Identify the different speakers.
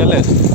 Speaker 1: Angeles.